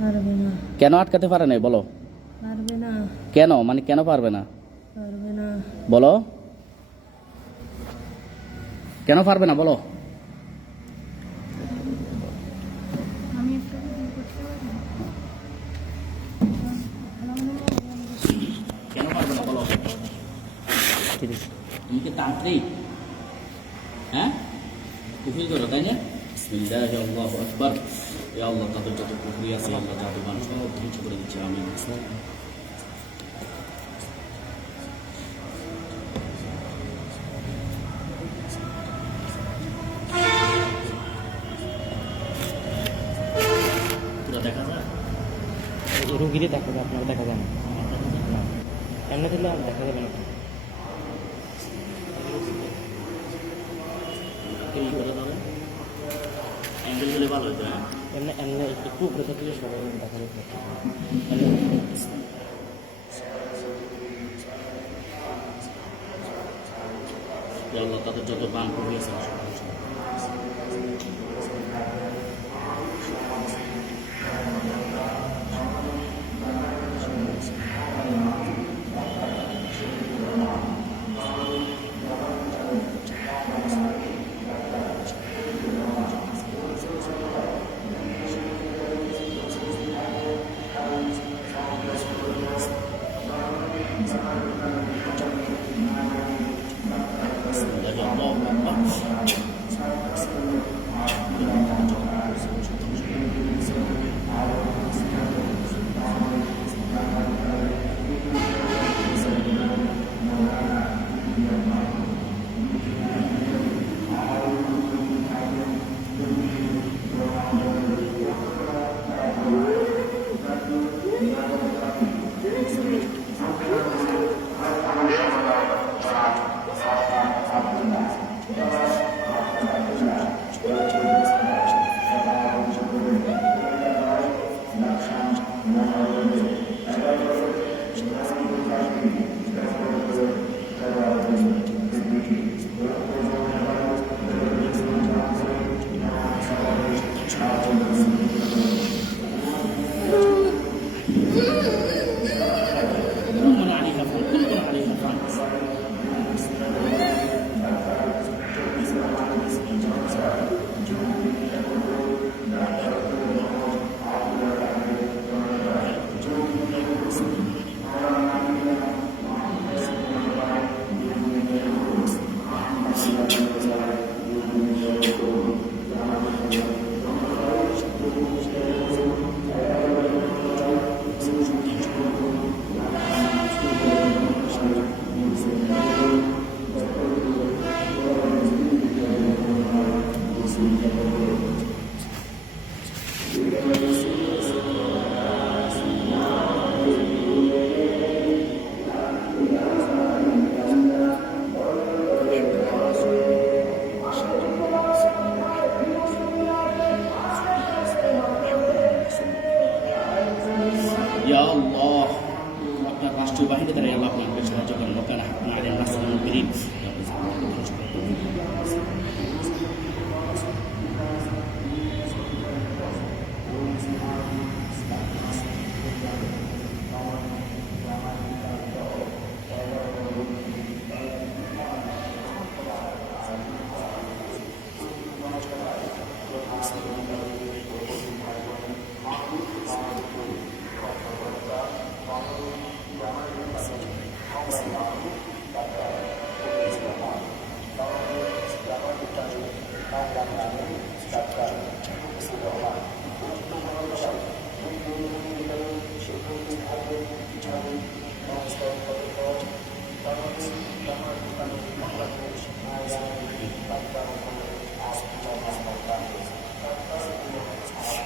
পারবে না। কেন আটকাতে পারে নাই বলো? পারবে না। কেন মানে কেন পারবে না পারবে না। বলো, কেন পারবে না বলো? আমি একটা ভিডিও করতে পারি? কেন পারবে না বলো? তুমি কি তান্ত্রিক? হ্যাঁ, কুফরি করো তাই না? বিসমিল্লাহি আল্লাহু আকবার। ইয়া আল্লাহ, তাদের যত কুফরি আছে আল্লাহ তাদের মানুষ সব ধ্বংস করে দিচ্ছে। আমিন। পুরো দেখা যায়? রুগীরে দেখা যায়, আপনার দেখা যায় না। এমনি দিলে আর দেখা যাবে না। এই করে ধরে অ্যাঙ্গেল গুলো ভালো হতো। হ্যাঁ, এমনি এমনি একটু উপরে থাকলে সবাই দেখা যাবে। ইয়া আল্লাহ, তাদের যত বান কুফরি আছে ইয়া আল্লাহ, আপনার রাষ্ট্রীয় বাহিনী দ্বারা আল্লাহ আপনাকে সাহায্য করেন। লোকেরা আপনার আলেম রাসূল মুমিনিন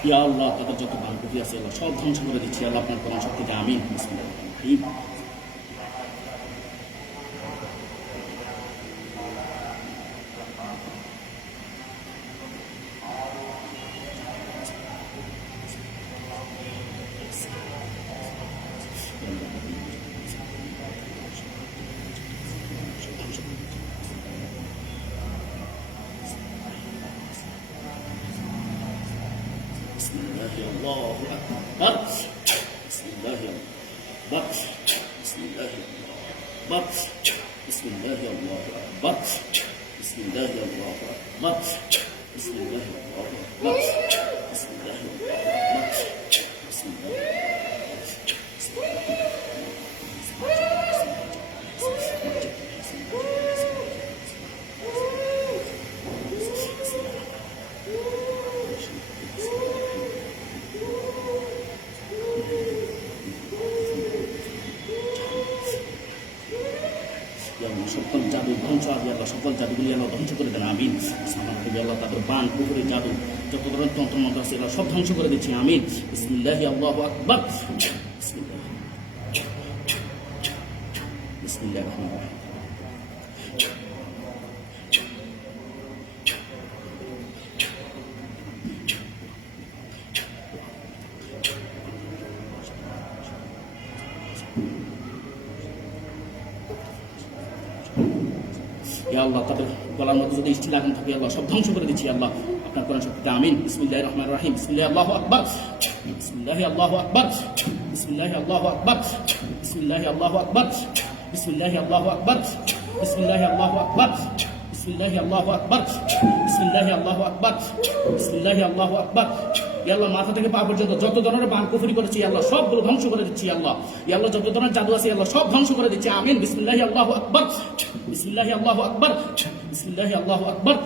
ইয়া আল্লাহ, তাদের যত বানকুফি আছে আল্লাহ সব ধ্বংস করে দিচ্ছি। আল্লাহ আপনার কোরআন শক্তিতে আমিন। বিসমিল্লাহ। বিসমিল্লাহি আল্লাহু আকবার বিসমিল্লাহি আকবার বিসমিল্লাহি আকবার বিসমিল্লাহি আল্লাহু আকবার বিসমিল্লাহি আল্লাহু আকবার বিসমিল্লাহি আল্লাহু আকবার বিসমিল্লাহি আল্লাহু আকবার বিসমিল্লাহি সকল জাদু ধ্বংস আদি আল্লাহ সকল জাদুগুলি আল্লাহ ধ্বংস করে দেন আমিন সামান হবে আল্লাহ তাদের বান পুকুরে জাদু যত ধরনের তন্ত্র মন্ত্র আছে আল্লাহ সব ধ্বংস করে দিচ্ছি আমিন বিসমিল্লাহি আল্লাহু আকবার বিসমিল্লাহির রহমানির রহিম ইয়া আল্লাহ তাদের গলার মধ্যে যদি স্টিল আগুন থাকে আল্লাহ সব ধ্বংস করে দিচ্ছি আল্লাহ আপনার কোরআন শক্তিতে আমিন বিসমিল্লাহির রহমানির রহিম বিসমিল্লাহি আল্লাহু আকবার বিসমিল্লাহি আল্লাহু আকবার বিসমিল্লাহি আল্লাহু আকবার বিসমিল্লাহি আল্লাহু আকবার বিসমিল্লাহি আল্লাহু আকবার বিসমিল্লাহি আল্লাহু আকবার বিসমিল্লাহি আল্লাহু আকবার বিসমিল্লাহি আল্লাহু আকবার বিসমিল্লাহি আল্লাহু আকবার ইয়া আল্লাহ মাথা থেকে পা পর্যন্ত যত ধরনের বান কুফরি করেছি আল্লাহ সবগুলো ধ্বংস করে দিচ্ছি আল্লাহ ইয়া আল্লাহ যত ধরনের জাদু আছে আল্লাহ সব ধ্বংস করে দিচ্ছি আমিন বিসমিল্লাহি আল্লাহু আকবার বিসমিল্লাহি আল্লাহু আকবার বিসমিল্লাহি আল্লাহু আকবার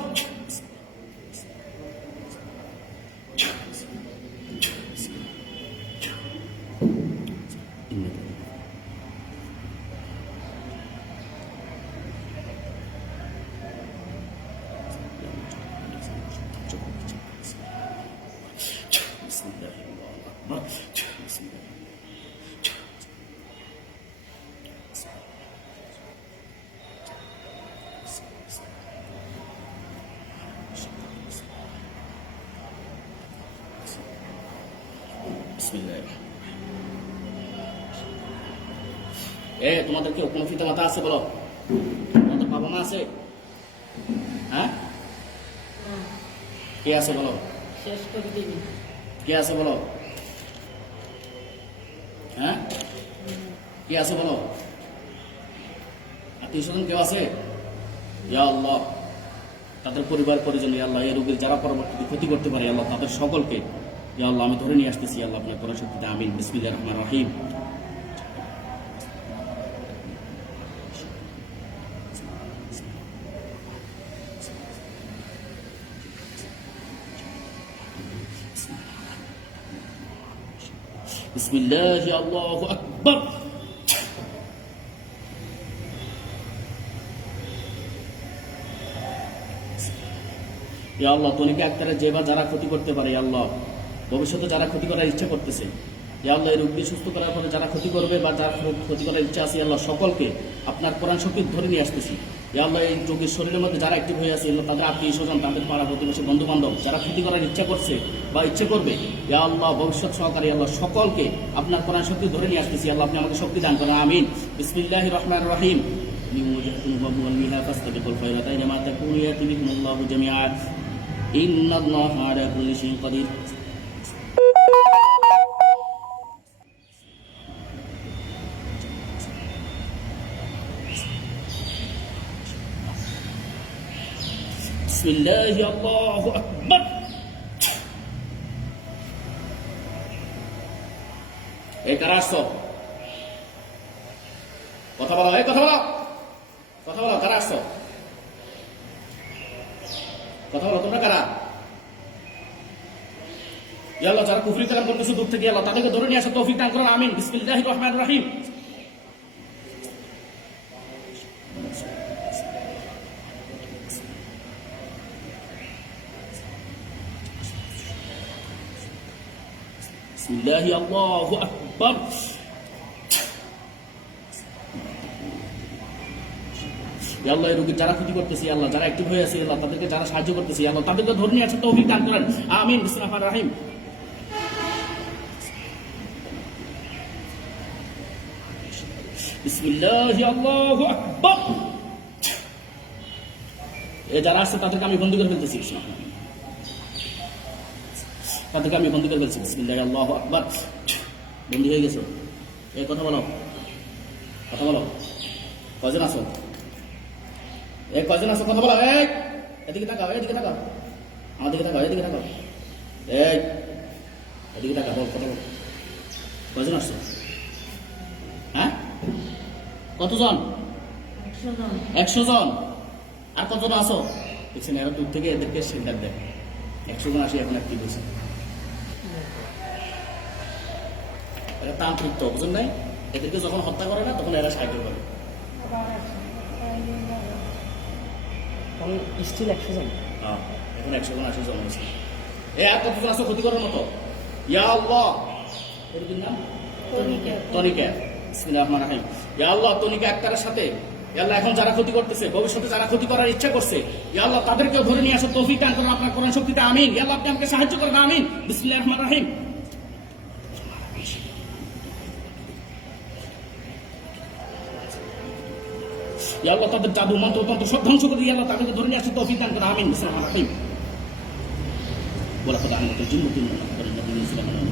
তোমাদের কি কোনো পিতা মাতা আছে বলো তোমাদের বাবা মা আছে হ্যাঁ কে আছে বলো শেষ করে দিবি কে আছে বলো হ্যাঁ কে আছে বলো আত্মীয় স্বজন কেউ আছে ইয়া আল্লাহ তাদের পরিবার পরিজন ইয়া আল্লাহ এই রোগীর যারা পরবর্তীতে ক্ষতি করতে পারে আল্লাহ তাদের সকলকে ইয়া আল্লাহ আমি ধরে নিয়ে আসতেছি আল্লাহ আপনার কোরআন শক্তিতে আমিন বিসমিল্লাহির রহমানির রহিম বিসমিল্লাহি আল্লাহু আকবার ইয়া আল্লাহ তনিকে একতারে যেবা যারা ক্ষতি করতে পারে ইয়া আল্লাহ ভবিষ্যতে যারা ক্ষতি করার ইচ্ছা করতেছে ইয়া আল্লাহ এই রোগী সুস্থ করার পরে যারা ক্ষতি করবে বা যারা ক্ষতি করার ইচ্ছা আছে আল্লাহ সকলকে আপনার কোরআন শক্তি ধরে নিয়ে আসতেছি ইয়া আল্লাহ এই রোগীর শরীরের মধ্যে যারা অ্যাক্টিভ হয়ে আছে আল্লাহ তাদের আত্মীয় স্বজন তাদের পাড়া প্রতিবেশী বন্ধু বান্ধব যারা ক্ষতি করার ইচ্ছা করছে বা ইচ্ছে করবে ইয়া আল্লাহ ভবিষ্যৎ সহকারী আল্লাহ সকলকে আপনার কোরআন শক্তি ধরে নিয়ে আসতেছি আল্লাহ আপনি আমাকে শক্তি দান করেন আমিন বিসমিল্লাহির রহমানির রহিম ইন্নাল্লাহা আলা কুল্লি শাইইন কাদির বিসমিল্লাহি আল্লাহু আকবার এই কারা আসছো কথা বলো এই কথা বলো কারা আসছো কথা বলো তোমরা কারা ইয়া আল্লাহ যারা কুফরি কালাম করতেছে দূর থেকে আল্লাহ তাদেরকে ধরে নিয়ে আসো তৌফিক দান করুন আমিন বিসমিল্লাহির রহমানির রহিম বিসমিল্লাহি আল্লাহু আকবার ইয়া আল্লাহ এই রোগীর যারা ক্ষতি করতেছে আল্লাহ যারা অ্যাক্টিভ হয়ে আছে আল্লাহ তাদেরকে যারা সাহায্য করতেছে আল্লাহ তাদেরকে ধরে নিয়ে আসো তৌফিক দান করেন আমিন বিসমিল্লাহির রহমানির রহিম বিসমিল্লাহি আল্লাহু আকবার এ যারা আছে তাদেরকে আমি বন্দী করে ফেলতেছি তাদেরকে আমি বন্দী করে ফেলছি। বিসমিল্লাহ আল্লাহু আকবার। বন্দী হয়ে গেছে। এই কথা বলো, কথা বলো। কয়জন আছো? এই কয়জন আছো? কথা বলো। এই এদিকে তাকাও, এদিকে তাকাও, আমার দিকে তাকাও, এদিকে তাকাও। এই এদিকে তাকাও, বল, কথা বল। কয়জন আসছো? হ্যাঁ, কতজন? 100 জন। 100 জন। আর কতজন আসো? দেখছেন, এরা দূর থেকে এদেরকে সেন্টার দেয়। 100 জন আসি এখন অ্যাক্টিভ হয়েছে। এরা তান্ত্রিক তো, বুঝেন নাই? এদেরকে যখন হত্যা করে না তখন এরা সাহায্য করে। এখন স্টিল 100 জন। হ্যাঁ, এখন 100 জন 80 জন হয়েছে। এ আর কতজন আসো ক্ষতি করার মতো? ইয়া আল্লাহ, এর নাম তনিকা। বিসমিল্লাহির রহমানির রহিম। ইয়া আল্লাহ, তনিকা আক্তারের সাথে ইয়া আল্লাহ এখন যারা ক্ষতি করতেছে, ভবিষ্যতে যারা ক্ষতি করার ইচ্ছা করছে, ইয়া আল্লাহ তাদেরকেও ধরে নিয়ে আসো, তৌফিক দান করুন আপনার কোরআন শক্তিতে, আমিন। ইয়া আল্লাহ আপনি আমাকে সাহায্য করেন, আমিন। বিসমিল্লাহির রহমানির রহিম। ইয়া আল্লাহ তাদের জাদু মন্ত্র তন্ত্র সব ধ্বংস করে ইয়া আল্লাহ তাদেরকে ধরে নিয়ে আসো, তৌফিক দান করুন, আমিন। বিসমিল্লাহির রহমানির রহিম। ওয়ালাকাদ আ'লামতুল জিন্নাতি ওয়াল ইনসা মিন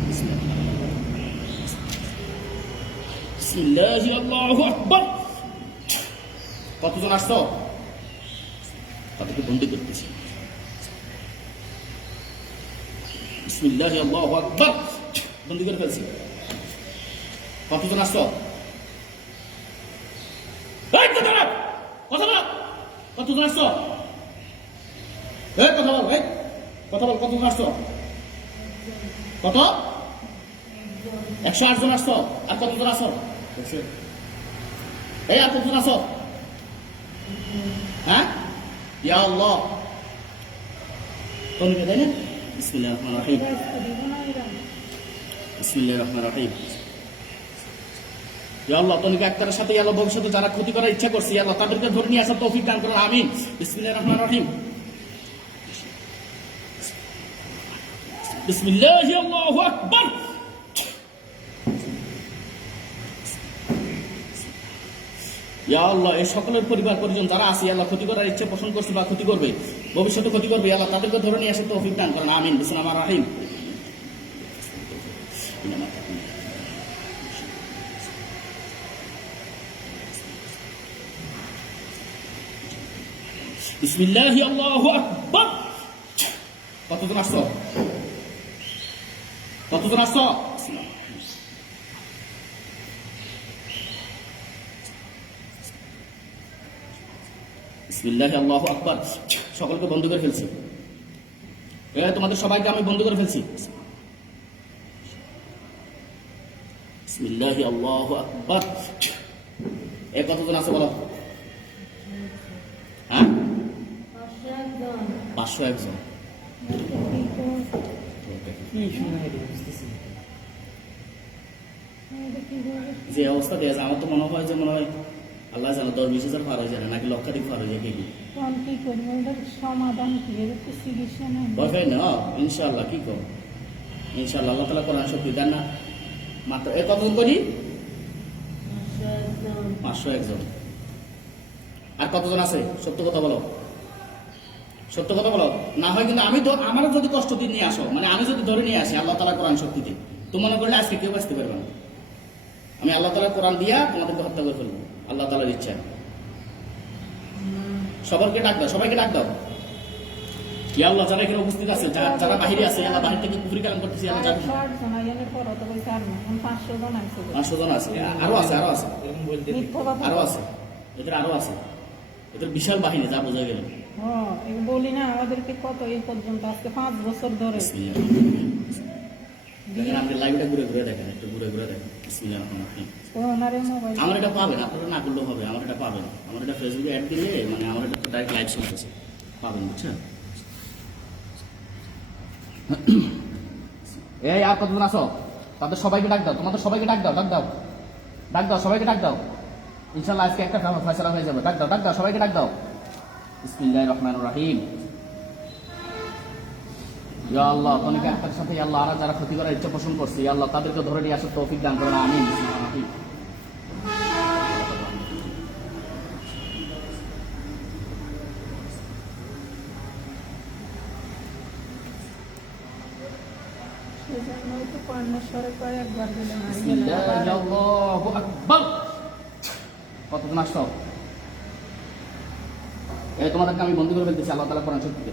বিসমিল্লাহি আল্লাহু আকবার। কতজন আসছো? তাদেরকে বন্দী করতেছি। বিসমিল্লাহি আল্লাহু আকবার। বন্দী করে ফেলছি। কতজন আসছো? এই কথা বল, কথা বল। কতজন আসছো? এই কথা বল, এই কথা বল। কতজন আসছো? কত? 108 জন আসছো। আর কতজন আসো? এই আর কতজন আসো? হ্যাঁ, ইয়া আল্লাহ। তনিকা, তাই না? বিসমিল্লাহির রহমানির রহিম। বিসমিল্লাহির রহমানির রহিম। ইয়া আল্লাহ তনিকা আক্তারের সাথে ইয়া আল্লাহ ভবিষ্যতে যারা ক্ষতি করার ইচ্ছা করছে, ইয়া আল্লাহ তাদেরকে ধরে নিয়ে আসার তৌফিক দান করুন, আমিন। বিসমিল্লাহির রহমানির রহিম। বিসমিল্লাহি আল্লাহু আকবার। ইয়া আল্লাহ এই সকলের পরিবার পরিজন যারা আছে আল্লাহ ক্ষতি করার ইচ্ছা পোষণ করছে বা ক্ষতি করবে, ভবিষ্যতে ক্ষতি করবে, আল্লাহ তাদেরকে ধরে নিয়ে আসে তৌফিক দান করেন, আমিন। বিসমিল্লাহির রহমানির রহিম। বিসমিল্লাহি আল্লাহু আকবার। কতজন আসছো? কতজন আসছো? বিসমিল্লাহি আল্লাহু আকবার। সকলকে বন্ধ করে ফেলছি। তোমাদের সবাইকে আমি বন্ধ করে ফেলছি। বিসমিল্লাহি আল্লাহু আকবার। কতজন আছে বলো? হ্যাঁ, 501 জন। যে অবস্থা দিয়েছে আমার তো মনে হয় যে আল্লাহ জানো 10-20 হাজার পার হয়ে যায়, নাকি লক্ষাধিক পার হয়ে যায়। কি সমাধান কি চিকিৎসা নেই? ভয় পাই না, ইনশাআল্লাহ। কি কর, ইনশাআল্লাহ আল্লাহ তাআলা কোরআন শক্তি দেন না। মাত্র কতজন করি? 501 জন। আর কতজন আছে? সত্য কথা বলো, সত্য কথা বলো। না হয় কিন্তু আমি তো আমারও যদি কষ্ট দিয়ে নিয়ে আসো, মানে আমি যদি ধরে নিয়ে আসি আল্লাহ তাআলা কোরআন শক্তিতে, তো মনে করলে আজকে কেউ বাঁচতে পারবে না। আমি আল্লাহ তাআলা কোরআন দিয়া তোমাদেরকে হত্যা করে ফেলবো, আল্লাহ তাআলার ইচ্ছা। সবাইকে ডাক দাও, সবাইকে ডাক দাও। ইয়া আল্লাহ যারা এখানে উপস্থিত আছে, যারা বাহিরে আছে, আল্লাহ বাহির থেকে কুফরি কালাম করতেছি, আল্লাহ যাবে। 500 জন আছে, আরো আছে, আরো আছে, আরো আছে, এদের আরো আছে, এদের বিশাল বাহিনী, যা বোঝা গেল। বলি না আমাদেরকে কত এই পর্যন্ত আজকে 5 বছর ধরে। দেখেন আপনি লাইভটা ঘুরে ঘুরে দেখেন, একটু ঘুরে ঘুরে দেখেন। বিসমিল্লাহির রহমানির রহিম। আমার এটা পাবেন, আপনারা না করলেও হবে, আমার এটা পাবেন। আমার এটা ফেসবুকে অ্যাড দিলে, মানে আমার এটা ডাইরেক্ট লাইভ চলতেছে, পাবেন, বুঝছেন? এই আর কতজন আছো? তাদের সবাইকে ডাক দাও, তোমাদের সবাইকে ডাক দাও, ডাক দাও, ডাক দাও, সবাইকে ডাক দাও। ইনশাআল্লাহ আজকে একটা ফয়সালা হয়ে যাবে। ডাক দাও, ডাক দাও, সবাইকে ডাক দাও। বিসমিল্লাহির রহমানির রহিম। ইয়া আল্লাহ তনিকা আক্তারের সাথে আল্লাহ আর যারা ক্ষতি করার ইচ্ছা পোষণ করছে, ইয়া আল্লাহ তাদেরকে ধরে নিয়ে আসার তৌফিক দান করেন, আমিন। বিসমিল্লাহির রহমানির রহিম। এই জন্যই তো কর্ণেশ্বরে কয়েকবার গেলাম আর বিসমিল্লাহি গেলাম আল্লাহু আকবার। কতজন আসছো? এই তোমাদেরকে আমি বন্দী করে ফেলতেছি আল্লাহ তাআলা কোরআন শরীফে।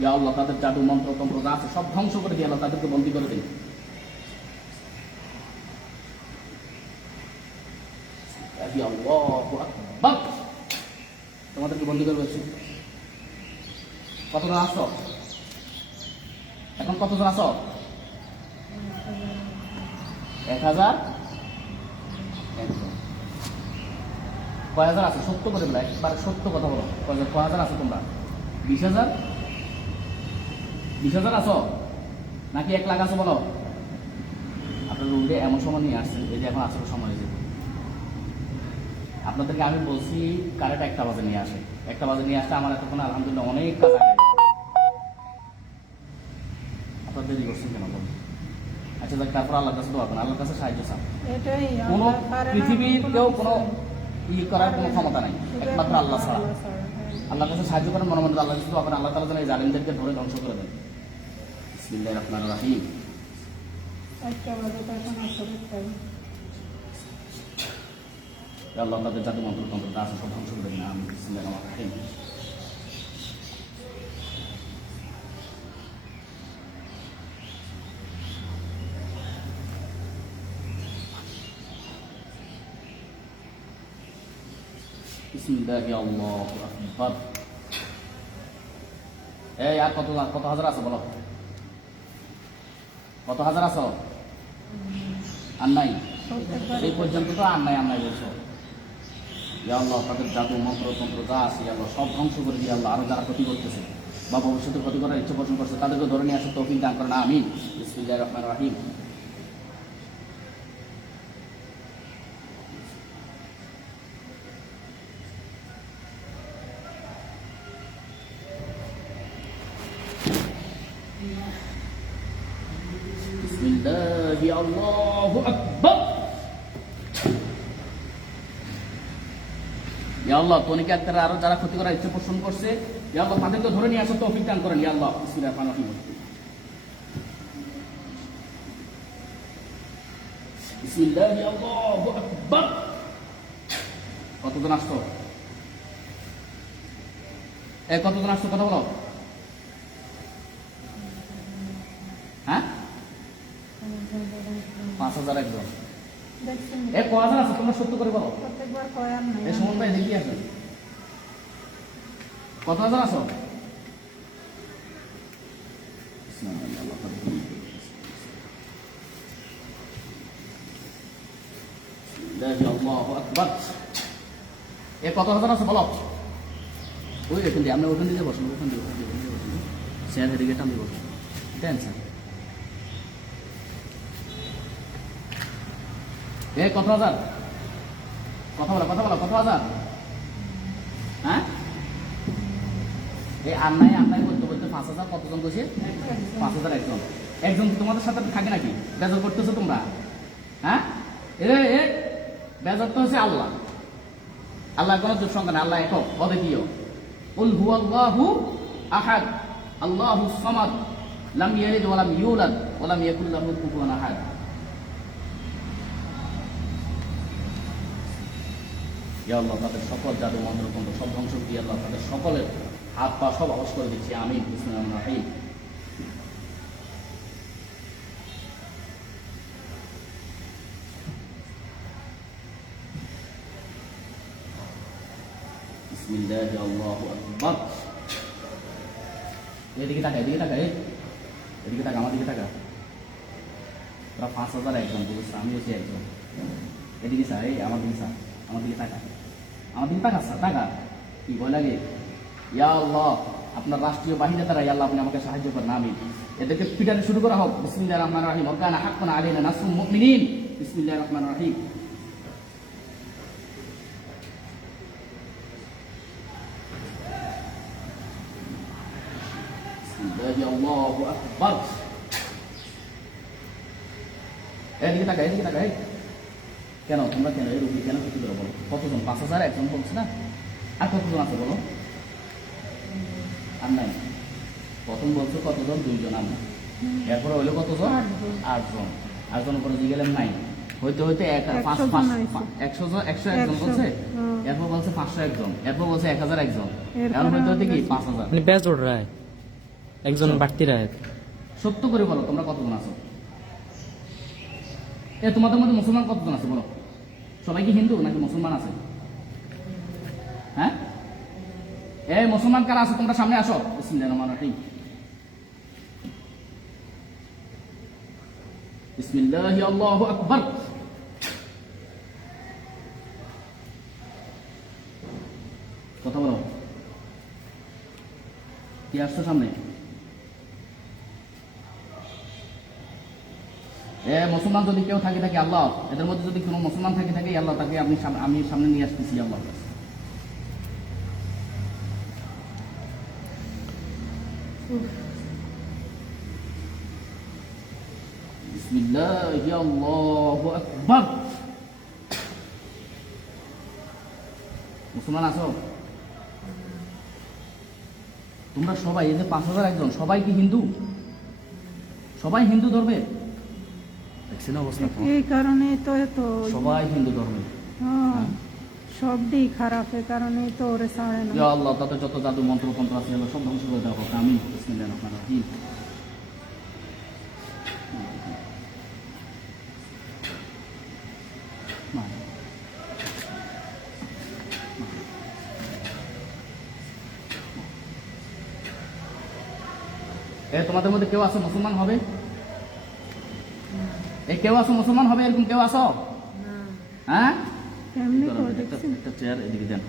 ইয়া আল্লাহ, তাদের জাদু মন্ত্র তন্ত্র যা আছে সব ধ্বংস করে দিয়ে আল্লাহ তাদেরকে বন্দী করে দিন। ইয়া আল্লাহু আকবার। তোমাদেরকে বন্দী করে ফেলছি। কতজন আসছো? এখন কতজন আসো? 1000। কয় হাজার আছে? সত্য করে বলো, একবারে সত্য কথা বলো। কয় হাজার আছো তোমরা? 20,000? 20,000 আছো নাকি 1 লাখ আছো? বলো। আপনার রুমে এমন সময় নিয়ে আসছেন এই যে এখন আসার সময় হয়েছে। আপনাদেরকে আমি বলছি কারেক্ট 1টা বাজে নিয়ে আসে। 1টা বাজে নিয়ে আসলে আমার এতক্ষণ আলহামদুলিল্লাহ অনেক কাজ আগে। আপনার দেরি করছেন কেন বলুন? আচ্ছা দেখ, তারপর আল্লাহর কাছে দোয়া করেন, আল্লাহর কাছে সাহায্য চান। এটাই কোনো আমরা পারে না, পৃথিবীর কোনো কেউ কিছু কোনো করার কোনো ক্ষমতা নাই, শুধু একমাত্র আল্লাহ ছাড়া। আল্লাহ ছাড়া, হ্যাঁ। আল্লাহর কাছে সাহায্য করেন, মনে মনে আল্লাহর কাছে দোয়া করেন, আল্লাহ তাআলা যেন এই জালিমদেরকে ধরে ধ্বংস করে দেন। বিসমিল্লাহির রহমানির রহিম। একটা বাজে তো এখন আসরের টাইম। ইয়া আল্লাহ, তাদের জাদু মন্ত্র তন্ত্র যা আছে সব ধ্বংস করে দিন। আমিন। বিসমিল্লাহির রহমানির রহিম। বিসমিল্লাহি আল্লাহু আকবার। এই আর কত হাজার আছে বলো? কত হাজার আছো? আর নাই? প্রত্যেকবার এই পর্যন্ত তো আর নাই বলছো। ইয়া আল্লাহ, তাদের জাদু মন্ত্র তন্ত্র যা আছে ইয়া আল্লাহ সব ধ্বংস করে দিয়ে আল্লাহ, আরো যারা ক্ষতি করতেছে বা ভবিষ্যতে ক্ষতি করার ইচ্ছা পোষণ করছে তাদেরকে ধরে নিয়ে আসে তৌফিক দান করেন। আমিন। বিসমিল্লাহির রহমানির রহিম। বিসমিল্লাহি আল্লাহু আকবার। ইয়া আল্লাহ, তনিকে আক্তার আরো যারা ক্ষতি করার ইচ্ছা পোষণ করছে ইয়া আল্লাহ তাদেরকে ধরে নিয়ে আসো তৌফিক দান করেন। ইয়া আল্লাহ। বিসমিল্লাহির রহমানির রহিম। বিসমিল্লাহি আল্লাহু আকবার। কতজন আসছো? কতজন আসছো কথা বলো? হ্যাঁ, 5,000 একজন। দেখছেন কয় হাজার আছে তোমরা সত্য করে বলো? প্রত্যেকবার কয় আর নাই। এই সময় ভাই দেখি আসেন কত হাজার আছো? আল্লাহু আকবার। কত হাজার আছে বলো? ওই এখান দিয়ে আমরা ওখান দিয়ে বসুন, ওখান দিয়ে বসুন, স্যার এদিকে টান দিয়ে বসুন। এটা অ্যান্সার। কত হাজার? কথা বলো কত হাজার? হ্যাঁ, এই আন্নাই বলতে 5,000। কতজন বসে? 5,000 একজন। একজন কি তোমাদের সাথে থাকে নাকি? বেজার করতেছো তোমরা? হ্যাঁ, বেজার তো হচ্ছে আল্লাহ। আল্লাহ কোনো যোগ সংখ্যা না, আল্লাহ একক অদ্বিতীয়। কুল হুয়াল্লাহু আহাদ আল্লাহুস সামাদ লাম ইয়ালিদ ওয়া লাম ইউলাদ ওয়া লাম ইয়াকুল লাহু কুফুয়ান আহাদ। ইয়া আল্লাহ, তাদের সকল জাদু মন্ত্র তন্ত্র সব ধ্বংস দিয়ে আল্লাহ তাদের সকলের হাত পা সব আওয়াজ করে দিচ্ছি। আমিন। বিসমিল্লাহির রহিম। বিসমিল্লাহি আল্লাহু আকবার। এদিকে তাকা, এদিকে তাকা, এদিকে তাকা, আমার দিকে তাকা। তোরা 5,000 একজন বুঝছ, আমি হচ্ছি একজন। এদিকে স্যার, আমার দিকে স্যার, আমার দিকে তাকা, আমার দিকে তাকা স্যার, তাকা। কি ভয় লাগে? ইয়া আল্লাহ, আপনার রাষ্ট্রীয় বাহিনী দ্বারা ইয়া আল্লাহ আপনি আমাকে সাহায্য করেন। আমিন। এদেরকে পিটাতে শুরু করা হোক। বিসমিল্লাহির রহমানির রহিম। ওয়া কানা হাক্কান আলাইনা নাসরুল মুমিনিন। বিসমিল্লাহির রহমানির রহিম। বিসমিল্লাহি আল্লাহু আকবার। এদিকে তাকা, এদিকে তাকা। কেন তোমরা কেন এই রোগী কেন ক্ষতি করে বলো? কতজন? 5,000 একজন বলছে না? আর কতজন আছে বলো? 5,000 আর নাই। প্রথম বলছো কতজন? 2 জন। আর নাই? 5,000 একজন। একজন কি তোমাদের সাথে থাকে নাকি? বেজার করতেছো তোমরা? হ্যাঁ, এদিকে তাকা, এদিকে তাকা। কেন তোমরা কেন এই রোগী কেন ক্ষতি করে বলো? কতজন? 5,000 একজন বলছে না? আর কতজন আছে বলো? এরপরে হইলো কতজন? 8 জন। 8 করে দিয়ে গেলেন 9 হইতে হইতে 100 জন আইছে। 101 জন বলছে, এরপর বলছে 501 জন, এরপর বলছে 1001 জন, এখন হইতে হইতে কি 5000। মানে ব্যাচ ওর রায় একজন বাড়তি রায়। সত্য করে বলো তোমরা কতজন আছো? তোমাদের মধ্যে মুসলমান কতজন আছে বলো? সবাই কি হিন্দু নাকি মুসলমান আছে? হ্যাঁ, মুসলমান কারা আছে তোমরা সামনে আসো। বিসমিল্লাহির রহমানির রহিম। বিসমিল্লাহি আল্লাহু আকবার। কথা বলো, কি আসছো সামনে? মুসলমান যদি কেউ থাকে আল্লাহ, এদের মধ্যে যদি কোনো মুসলমান থাকে আল্লাহ তাকে আমি সামনে নিয়ে আসতেছি আল্লাহ। বিসমিল্লাহি আল্লাহু আকবার। মুসলমান আছো তোমরা সবাই? এই যে 5001 জন সবাই কি হিন্দু? সবাই হিন্দু ধর্মের? দেখছেন অবস্থা? এই কারণে তো এত সবাই হিন্দু ধর্মের। সবই খারাপ, এই কারণে তো ওরে ছাড়ে না। ইয়া আল্লাহ, তাদের যত জাদু মন্ত্র তন্ত্র আছে আল্লাহ সব ধ্বংস করে দেওয়া হোক। আমিন। বিসমিল্লাহির রহমানির রহিম। তোমাদের মধ্যে কেউ আছে মুসলমান হবে? কেউ আছো মুসলমান হবে? এরকম কেউ আছো? হ্যাঁ, এমনি করে দেখছি। একটা চেয়ার এদিকে দেন।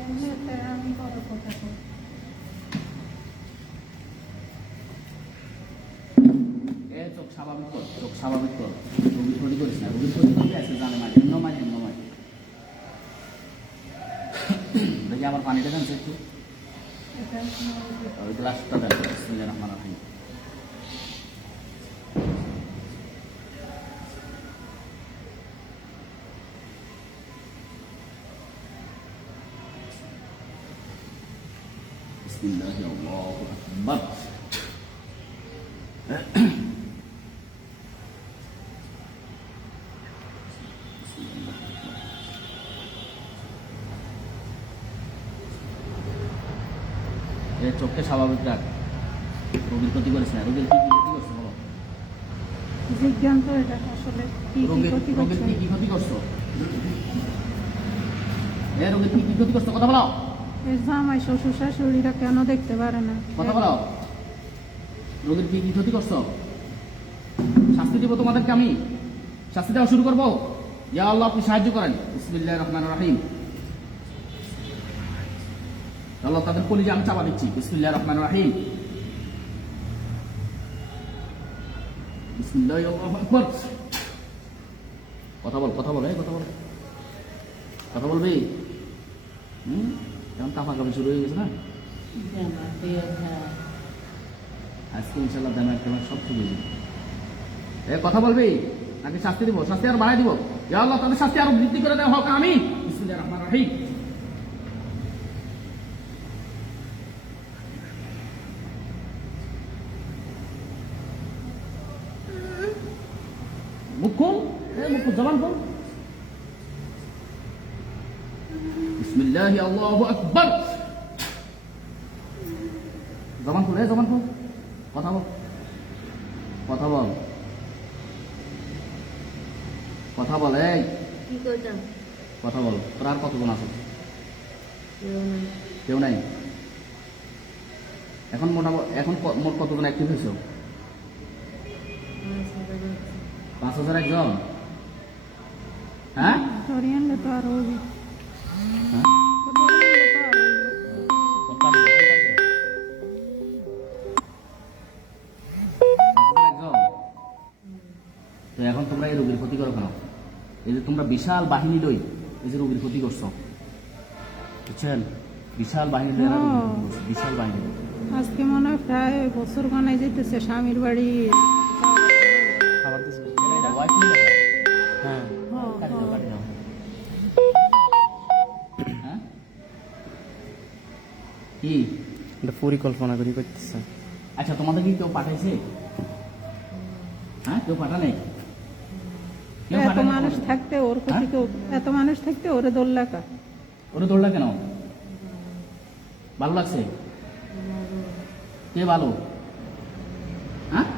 এমনিতে আমি কত কথা কই। চোখ স্বাভাবিক কর, চোখ স্বাভাবিক কর। রোগীর ক্ষতি করিস না, রোগীর ক্ষতি করতে আছে জানে মাঝে এমন মাঝে দেখি আমার পানিটা দেন একটু, ওই গ্লাসটা দেন। বিসমিল্লাহির রহমানির রহিম। বিসমিল্লাহি আল্লাহু আকবার। চোখকে স্বাভাবিক রাখ, রোগীর ক্ষতি করিস না। রোগীর কি কি ক্ষতি করছো বলো? বিজ্ঞান তো এটা আসলে কি রোগীর ক্ষতি রোগীর করছে। কি ক্ষতি করছো? রোগীর কি ক্ষতি করছো? কথা বলো, এর জামাই শ্বশুর শাশুড়িরা কেন দেখতে পারে না? কথা বলো। রোগীর কি ক্ষতি করছো? শাস্তি দিব তোমাদেরকে আমি, শাস্তি দেওয়া শুরু করবো। ইয়া আল্লাহ, আপনি সাহায্য করেন। বিসমিল্লাহির রহমানির রহিম। আল্লাহ, তাদের কলিজা আমি চাপা দিচ্ছি। বিসমিল্লাহির রহমানির রহিম। বিসমিল্লাহি আল্লাহু আকবার। কথা বল, কথা বল, কথা বল, কথা বলবি। এখন কাঁপাকাঁপি শুরু হয়ে গেছে না? আজকে ইনশাল্লাহ দেনা কেমন সব শুরু হয়ে যাবে। কথা বলবি নাকি শাস্তি দিব? শাস্তি আরো বাড়াই দিব। ইয়া আল্লাহ, তাদের শাস্তি আরো বৃদ্ধি করে দেওয়া হোক। আমিন। বিসমিল্লাহির রহমানির রহিম। মুখ খোল, মুখ খোল, জবান খোল। বিসমিল্লাহি আল্লাহু আকবার। জবান খোল, জবান খোল, কথা বল, কথা বল, কথা বল। কথা বল। তোর আর কতজন আছে? কেউ নাই। এখন মোট কতজন অ্যাক্টিভ হয়েছে? 5001 জন। হ্যাঁ, ধরিয়ানলে তো আর হবি। হ্যাঁ? ধরিয়ানলে তো আর হইব। তো এখন তোমরা এই রোগীর ক্ষতি করো কেন? এই যে তোমরা বিশাল বাহিনী লই এই যে রোগীর ক্ষতি করছো, বুঝছেন? বিশাল বাহিনী লই বিশাল বাহিনী। আজকে মনে হয় প্রায় বছর গানায় যেতেছে স্বামীর বাড়ি। খাবার দিচ্ছে। হ্যাঁ, কাটি দাও, কাটি দাও। হ্যাঁ, কি এটা পরিকল্পনা করে করতেছে। আচ্ছা তোমাদের কি কেউ পাঠাইছে? হ্যাঁ, কেউ পাঠানে? কেউ এত পাঠায়নি মানুষ তোমাদের? থাকতে ওর প্রতি হ্যাঁ? কেউ, এত মানুষ থাকতে ওরে দোল লাগা। ওরে দৌড়লা কেন? ভালো লাগছে? কে ভালো? হ্যাঁ,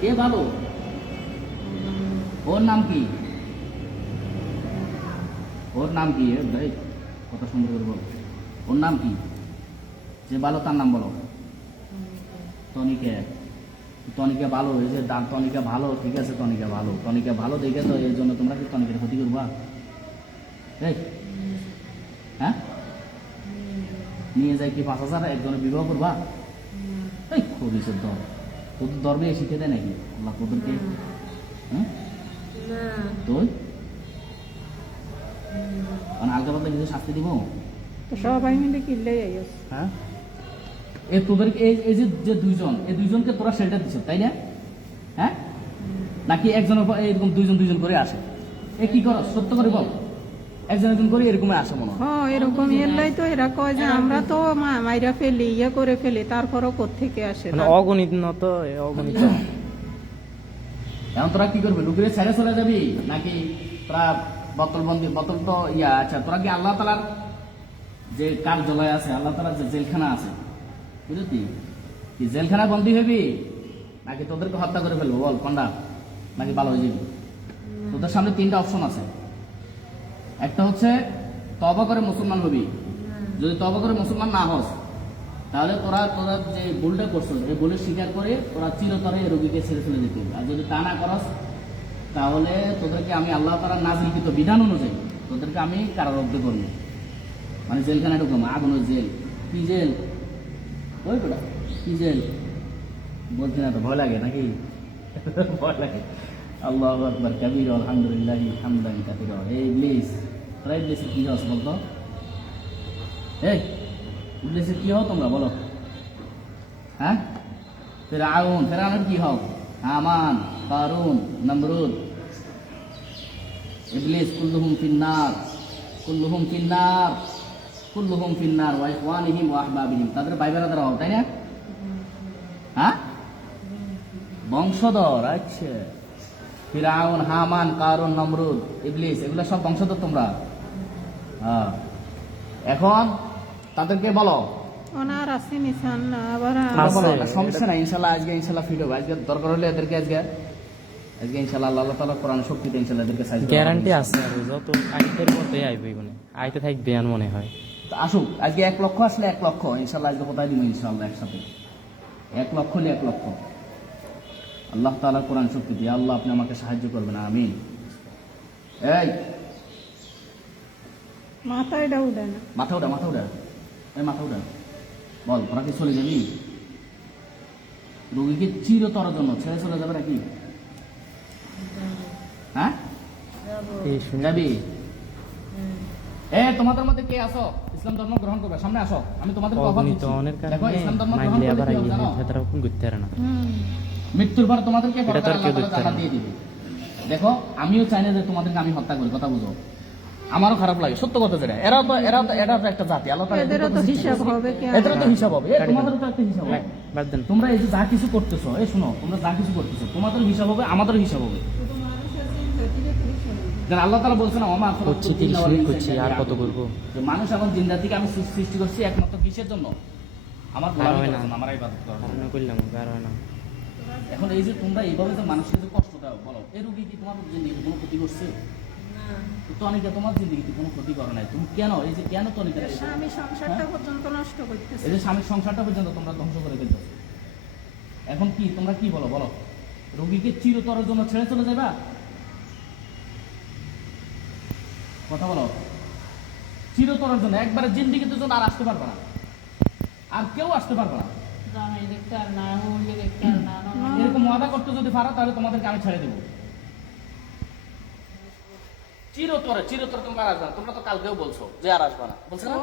কে ভালো? ওর নাম কি? ওর নাম কি? এ ভাই কথা সুন্দর করে বলো। ওর নাম কি? যে ভালো তার নাম বলো। তনিকে। তনিকে ভালো হয়েছে, তনিকা ভালো, ঠিক আছে, তনিকা ভালো, তনিকা ভালো দেখে তো এই জন্য তোমরা কি তনিকের ক্ষতি করবা? এই হ্যাঁ, নিয়ে যাই কি 5,000 একজনের বিবাহ করবা? এই খুবই দর তোদের ধর্মে শিখে দেয় নাকি আল্লাহ তোদেরকে? হ্যাঁ, তুই মানে আলগা পাতলা কিছু শাস্তি দিব? তো সবাই মিলে কিনলেই আইস। হ্যাঁ, এ তোদেরকে এই যে দুইজন, এই দুইজনকে তোরা শেল্টার দিচ্ছ, তাই না? হ্যাঁ, নাকি একজনের পর এরকম দুইজন করে আসে? এ কি করো সত্য করে বল, একজন করে এরকম আসে মনে হয়? হ্যাঁ, এরকম এলাই তো এরা কয় যে আমরা তো মাইরা ফেলি, ইয়ে করে ফেলি, তারপরও কোত্থেকে আসে? মানে অগণিত তো অগণিত। এখন তোরা কি করবি? লুকিয়ে ছেড়ে চলে যাবি নাকি তোরা বোতল তো ইয়া? আচ্ছা, তোরা কি আল্লাহ তালার যে কার্যালয় আছে, আল্লাহ তালার যে জেলখানা আছে, বুঝলি, কি জেলখানা বন্দী হবি নাকি তোদেরকে হত্যা করে ফেলবো? বল কোনটা, নাকি ভালো হয়ে যাবি? তোদের সামনে 3টা অপশন আছে। একটা হচ্ছে তওবা করে মুসলমান হবি। যদি তওবা করে মুসলমান না হস, তাহলে তোরা যে ভুলটা করছো এই ভুলের স্বীকার করে তোরা চিরতরে এই রোগীকে ছেড়ে ফেলে দিতে হবে। আর যদি তা না করস, তাহলে তোদেরকে আমি আল্লাহ তাআলার নাজিলকৃত বিধান অনুযায়ী তোদেরকে আমি কারারুদ্ধ করবো, মানে জেলখানায় ঢুকবো। আগুনের জেল। কি জেল? ওই বেটা কি জেল বলছি না তো, ভয় লাগে নাকি? ভয় লাগে। আল্লাহু আকবার কাবীর আলহামদুলিল্লাহি হামদান কাসীরা। এই ইবলিস, তোরা ইবলিসের কি হস বলতো? এই ইবলিসের কি হও তোমরা বলো? হ্যাঁ, ফেরাউনের কি হও? হামান, কারুন, নমরুদ, ইবলিস কুল্লুহুম ফিন্নার, কুল্লুহুম ফিন্নার, কুল্লুহুম ফিন্নার ওয়া ইখওয়ানিহিম ওয়া আহবাবিহিম। তাদের ভাই বেরাদার হও, তাই না? হ্যাঁ, বংশধর। আচ্ছা, ফিরাউন, হামান, কারুন, নমরুদ, ইবলিস, এগুলো সব বংশধর তোমরা। হ্যাঁ, এখন তাদেরকে বলো। ওনার আসি নিশান না, আবার বলো, সমস্যা নাই, ইনশাল্লাহ আজকে ইনশাল্লাহ ফিট হবে। আজকে দরকার হলে এদেরকে আজকে ইনশাল্লাহ আল্লাহ তাআলা কোরআন শক্তিতে ইনশাল্লাহ এদেরকে সাহায্য করবে। গ্যারান্টি আছে আর যত আইতের মতোই আইবে, মানে আইতে থাকবে আর মনে হয়। তো আসুক, আজকে 1 লক্ষ আসলে 1 লক্ষ ইনশাল্লাহ আজকে কোথায় দিব ইনশাল্লাহ একসাথে। 1 লক্ষ হলে 1 লক্ষ। আল্লাহ তাআলা কোরআন শক্তি দিয়ে আল্লাহ আপনি আমাকে সাহায্য করবেন, আমিন। এই মাথায়টা উঠে না। মাথা উঠা, মাথা উঠা, এই মাথা উঠা। বল, তোরা কি চলে যাবি? রোগীকে চিরতর জন্য ছেড়ে চলে যাবে নাকি? হ্যাঁ, এই শুনে যাবি? তোমাদের মধ্যে কে আসো ইসলাম ধর্ম গ্রহণ করবে? সামনে আসো, আমি তোমাদের কথা অগণিত দিচ্ছি। অনেক দেখো, কারণে ইসলাম ধর্ম গ্রহণ মাইলে করলে আবার কি হবে জানো? ভেতরে কোন করতে পারে না। মৃত্যুর পর তোমাদেরকে এটা তো আর পরকালে কেউ আল্লাহ দেখতে তাআলা পারে জান্নাত দিয়ে দিবে। দেখো, আমিও চাই না যে তোমাদেরকে আমি হত্যা করি, কথা বুঝো। আমারও খারাপ লাগে, সত্য কথা যেটা। এরা তো একটা জাতি, আল্লাহ তাআলা এদেরও তো হিসাব হবে, কি এদেরও তো হিসাব হবে, তোমাদেরও তো একটা হিসাব হবে। বাদ দেন। তোমরা এই যে যা কিছু করতেছো, এই শোনো, তোমরা যা কিছু করতেছো তোমাদের হিসাব হবে, আমাদেরও হিসাব হবে। যেন আল্লাহ তাআলা বলছেন ওমা করছি 30 মিনিট করছি, আর কত করবো? যে মানুষ এবং জিন জাতিকে আমি সৃষ্টি করছি একমাত্র কিসের জন্য? আমার গোলামি করার জন্য, আমার ইবাদত করার জন্য। কারণ করলাম আর হয় না। এখন এই যে তোমরা এইভাবে যে মানুষকে যে কষ্ট দাও, বলো এই রোগী কি তোমার জিন্দেগিতে কোনো ক্ষতি করছে? তো অনেকে তোমার জিন্দেগিতে কোনো ক্ষতি করে নাই, তুমি কেন এই যে কেন তনিকা স্বামী সংসারটা পর্যন্ত নষ্ট করতেছে। এই যে স্বামীর সংসারটা পর্যন্ত তোমরা ধ্বংস করে ফেলতেছো। এখন কি তোমরা কি বলো? বলো, রোগীকে চিরতরের জন্য ছেড়ে চলে যাবা? কথা বলো, চিরতরের জন্য, একবারে জিন্দেগিতে জন্য আর আসতে পারবে না, আর কেউ আসতে পারবে না। এরকম ওয়াদা করতে যদি পারো তাহলে তোমাদেরকে আমি ছেড়ে দেবো চিরতরে তোমরা আসবে না। তোমরা তো কালকেও বলছো যে আর আসবে না, বলছো না?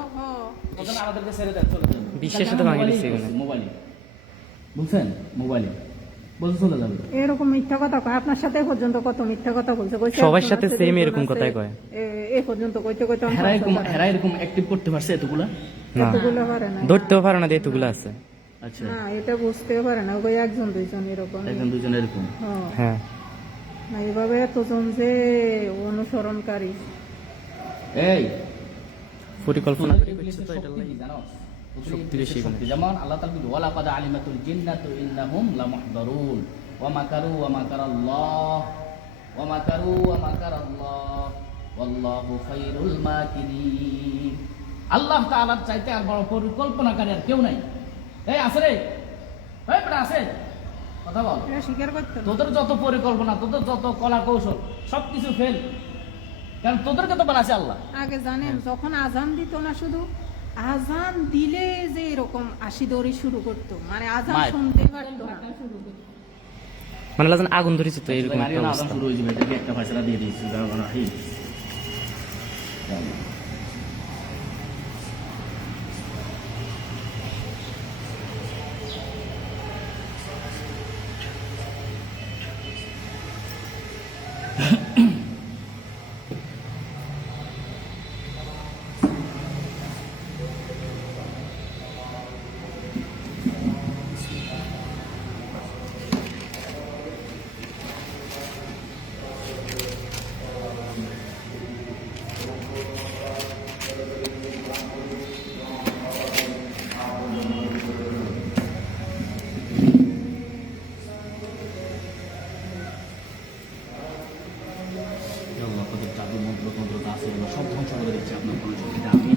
বলছেন আমাদেরকে ছেড়ে দেন, চলে যাবে। বিশ্বাসে তো ভাঙিয়ে দিচ্ছে এখানে। মোবাইলে বলছেন, মোবাইলে বলছে চলে যাবে। এরকম মিথ্যা কথা কয়, আপনার সাথে এ পর্যন্ত কত মিথ্যা কথা বলছে। কইছে সবার একজন সাথে আছে, same দুজন এরকম আছে, কথাই কয়। এ পর্যন্ত কইতে কইতে হেরা এরকম অ্যাক্টিভ করতে পারছে এতগুলা? এতগুলো পারে না। ধরতেও পারে না, দিয়ে এতগুলো আছে। আচ্ছা না এটা বুঝতে পারে না, ওই একজন দুইজন এরকম। একজন দুজন এরকম। হ্যাঁ। হ্যাঁ না এভাবে এতজন যে অনুসরণকারী। এই পরিকল্পনা করে ইবলিসের করছে তো এটা শক্তি কি জানো? শক্তি বেশি ইবলিসের শক্তি যেমন আল্লাহ তাআলা বলেন ওয়ালাকাদ আলিমাতুল জিন্নাতু ইন্নাহুম লামুহদারুন ওয়া মাকারু ওয়া মাকারাল্লাহ ওয়া মাকারু ওয়া মাকারাল্লাহ ওয়াল্লাহু খায়রুল মাকিরিন। আল্লাহ তাআলার চাইতে আর বড় পরিকল্পনাকারী আর কেউ নাই। এই আছে রে, এই বেটা আছে, কথা বল। এটা স্বীকার করতে হবে। তোদের যত পরিকল্পনা, তোদের যত কলা কৌশল সবকিছু ফেল, কারণ তোদেরকে তো বানাছে আল্লাহ। আগে জানেন যখন আজান দিত না, শুধু আজান দিলে যে এরকম আশি দৌড়ি শুরু করতো, মানে আজান মায়ের। শুনতে পারতো না। মানে লাগান আগুন ধরেছে তো এরকম একটা মারিও না, আজান অবস্থা। শুরু হয়ে যাবে, এটাকে একটা ফয়সালা দিয়ে দিয়েছি। রাহিম আল্লাহ তাদের জাদু মন্ত্র তন্ত্র যা আছে এগুলো সব ধ্বংস করে দিচ্ছে আপনার কোনো শক্তিতে। আমি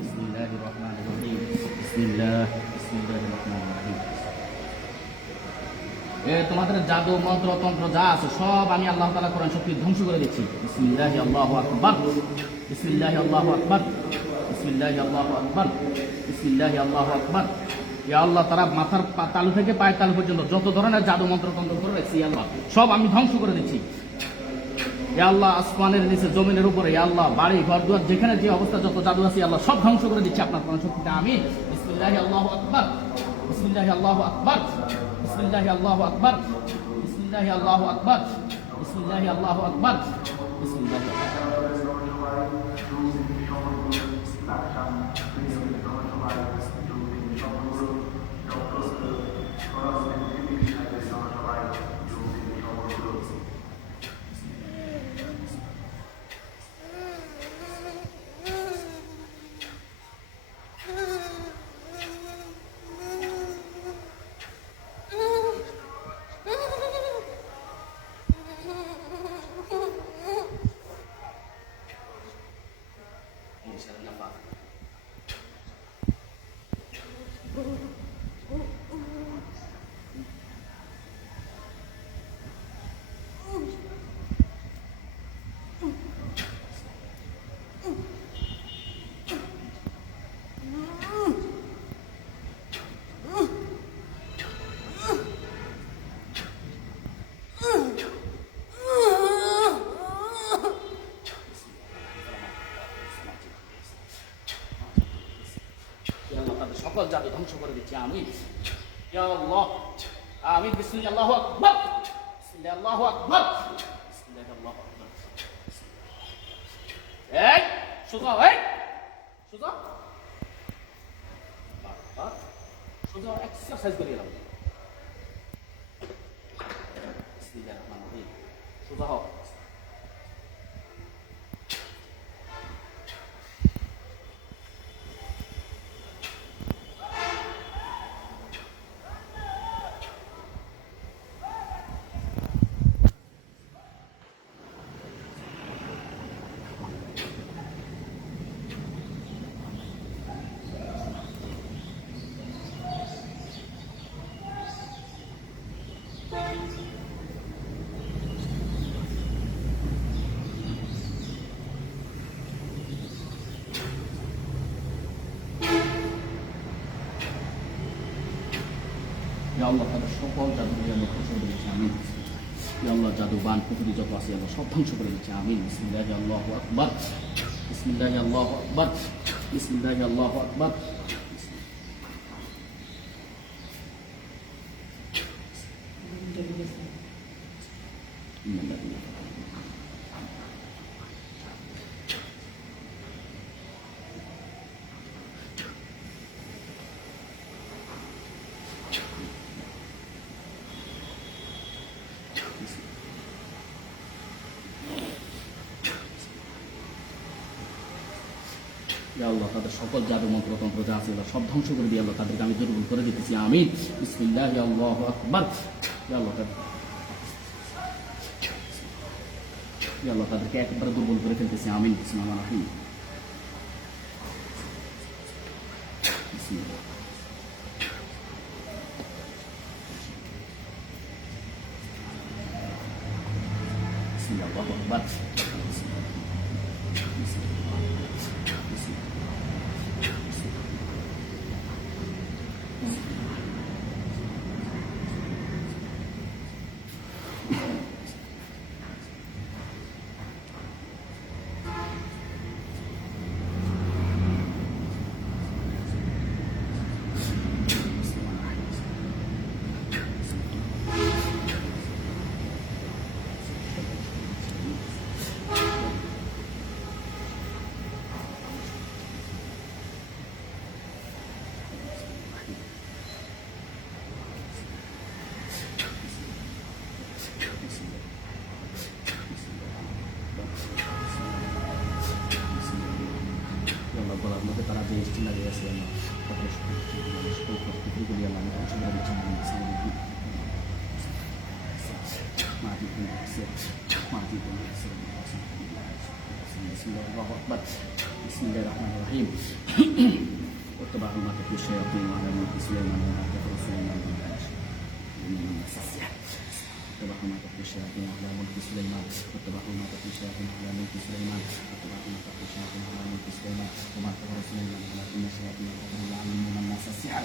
বিসমিল্লাহির রহমানির রহিম, বিসমিল্লাহির রহমানির রহিম। তোমাদের জাদু মন্ত্র তন্ত্র যা আছে সব আমি আল্লাহ তাআলা কোরআন শক্তি ধ্বংস করে দিচ্ছি। বিসমিল্লাহি আল্লাহু আকবার, বিসমিল্লাহি আল্লাহু আকবার, বিসমিল্লাহি আল্লাহু আকবার, বিসমিল্লাহি আল্লাহু আকবার। ইয়া আল্লাহ, তারা মাথার তালু থেকে পায়ের তালু পর্যন্ত যত ধরনের জাদু মন্ত্র তন্ত্র করে রেখেছি আল্লাহ সব আমি ধ্বংস করে দিচ্ছি। ইয়া আল্লাহ, আসমানের নিচে জমিনের উপরে ইয়া আল্লাহ বাড়ি ঘর দুয়ার যেখানে যে অবস্থা যত জাদু আছে আল্লাহ সব ধ্বংস করে দিচ্ছি আপনার কোরআন শক্তিতে। আমি বিসমিল্লাহি আল্লাহু আকবার, বিসমিল্লাহি আল্লাহু আকবার, বিসমিল্লাহি আল্লাহু আকবার, বিসমিল্লাহি আল্লাহু আকবার, বিসমিল্লাহি আল্লাহু আকবার, বিসমিল্লাহি সকল জাদু ধ্বংস করে দিচ্ছি আমি। ইয়া আল্লাহ, আমি বিসমিল্লাহি আল্লাহু আকবার, বিসমিল্লাহি আল্লাহু আকবার, বিসমিল্লাহি আল্লাহু আকবার। এই সোজা, এই সোজা, বাবা সোজা এক্সারসাইজ করে এলাম। বিসমিল্লাহির রহমানির রহিম, সোজা হও। ইয়া আল্লাহ, তাদের সকল জাদু আল্লাহ ধ্বংস করে দিচ্ছি আমি। ইয়া আল্লাহ, জাদু বান পুকুরি যত আছে আল্লাহ সব ধ্বংস করে দিচ্ছি আমি। বিসমিল্লাহি আল্লাহু আকবার, বিসমিল্লাহি আল্লাহু আকবার, বিসমিল্লাহি আল্লাহু আকবার। ইয়া আল্লাহ তাদের সকল জাদু মন্ত্রতন্ত্র যা আছে সব ধ্বংস করে দিয়ে আল্লাহ তাদেরকে আমি দুর্বল করে দিতেছি আমিন বিসমিল্লাহ আল্লাহু আকবার ইয়া আল্লাহ ইয়া আল্লাহ তাদেরকে একবারে দুর্বল করে ফেলতেছি আমিন বিসমিল্লাহির রহমানির রহিম বিসমিল্লাহ বিসমিল্লাহ আল্লাহু আকবার গলার মধ্যে তারা যে স্টিল লাগিয়ে আছে বিসমিল্লাহির রহমানির রহিম واتبعوا ما تتلو الشياطين على ملك سليمان وما كفر سليمان واتبعوا ما تتلو الشياطين على ملك سليمان واتبعوا ما تتلو الشياطين على ملك سليمان واتبعوا ما تتلو الشياطين على ملك سليمان وما كفر سليمان ولكن الشياطين كفروا يعلمون الناس السحر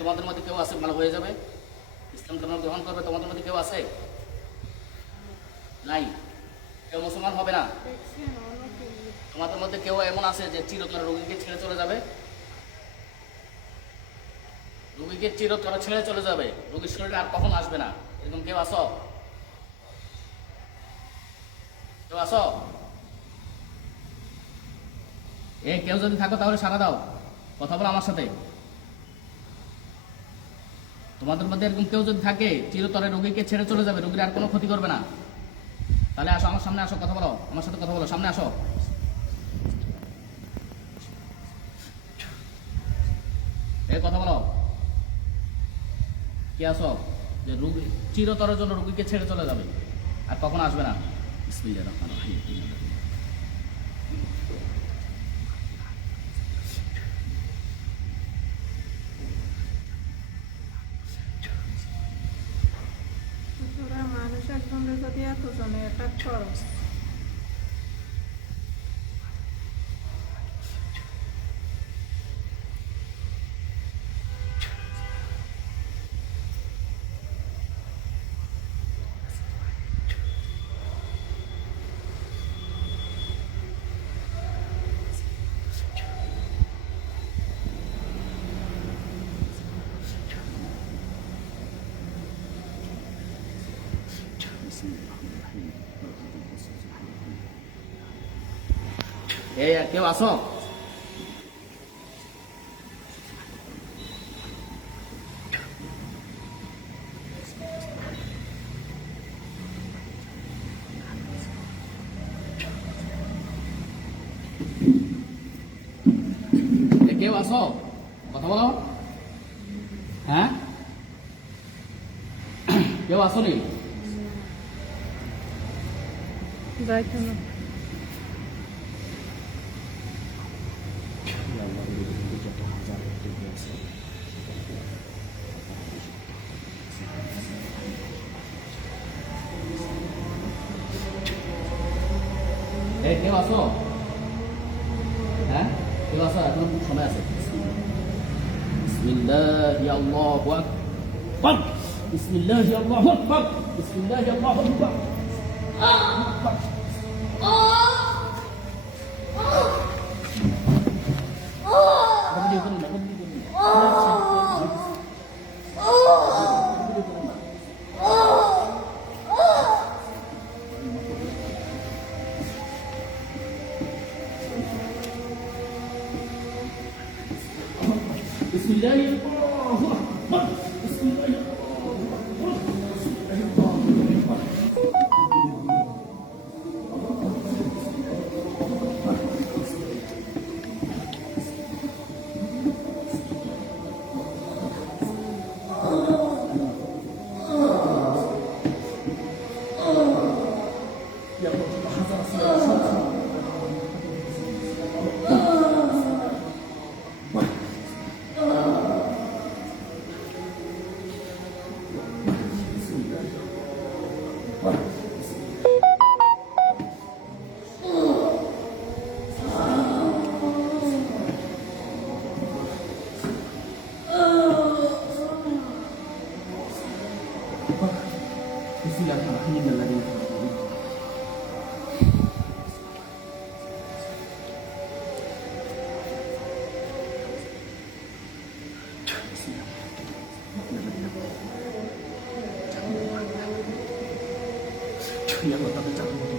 তোমাদের মধ্যে কেউ আছে ভালো হয়ে যাবে ইসলাম ধর্ম গ্রহণ করবে তোমাদের মধ্যে কেউ আছে নাই কেউ মুসলমান হবে না তোমাদের মধ্যে কেউ এমন আছে যে চিরতরে রোগীকে ছেড়ে চলে যাবে রোগীকে চিরতরে ছেড়ে চলে যাবে রোগীর শরীরে আর কখন আসবে না এরকম কেউ আসো কেউ আসো কেউ যদি থাকো তাহলে সাড়া দাও কথা বলো আমার সাথে তোমাদের মধ্যে এরকম কেউ যদি থাকে চিরতরে রোগীকে ছেড়ে চলে যাবে রোগীর আর কোনো ক্ষতি করবে না তাহলে আসো আমার সামনে আসো কথা বলো আমার সাথে কথা বলো সামনে আসো কথা বলো। কে আসো যে রোগী চিরতরের জন্য রোগীকে ছেড়ে চলে যাবে আর কখন আসবে না? বিসমিল্লাহির রহমানির রহিম। তোরা মানুষ একজনের যদি এতজনে অ্যাটাক করো, এই কেউ আসো। কেউ আসো, কথা বলো। হ্যাঁ, কেউ আসোনি? যাইতো না। এই কেউ আসো। হ্যাঁ, কেউ আসো, এখন সময় আছে। বিসমিল্লাহি আল্লাহু আকবার, বিসমিল্লাহি আল্লাহু আকবার, বিসমিল্লাহি আল্লাহু আকবার। Bismillahirrahmanirrahim. Ya Allah, tapi